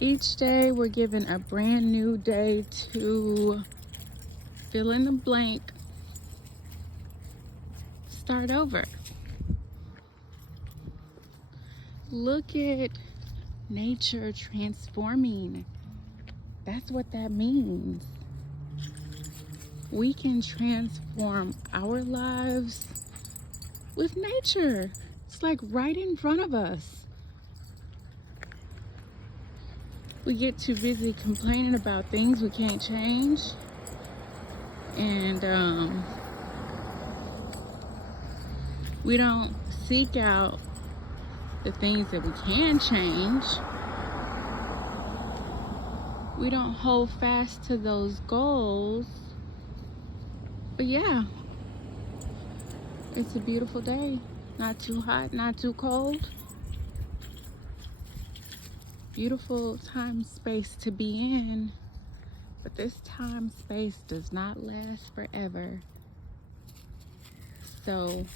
Each day we're given a brand new day to fill in the blank, start over. Look at nature transforming. That's what that means. We can transform our lives with nature. It's like right in front of us. We get too busy complaining about things we can't change, and we don't seek out the things that we can change. We don't hold fast to those goals. But yeah, it's a beautiful day. Not too hot, not too cold. Beautiful time space to be in. But this time space does not last forever. So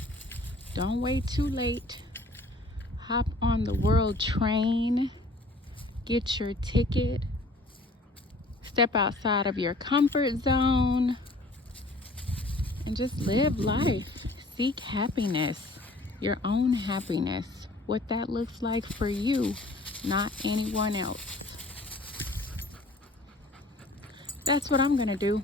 don't wait too late. Hop on the world train. Get your ticket. Step outside of your comfort zone. And just live life. Seek happiness. Your own happiness. What that looks like for you, not anyone else. That's what I'm gonna do.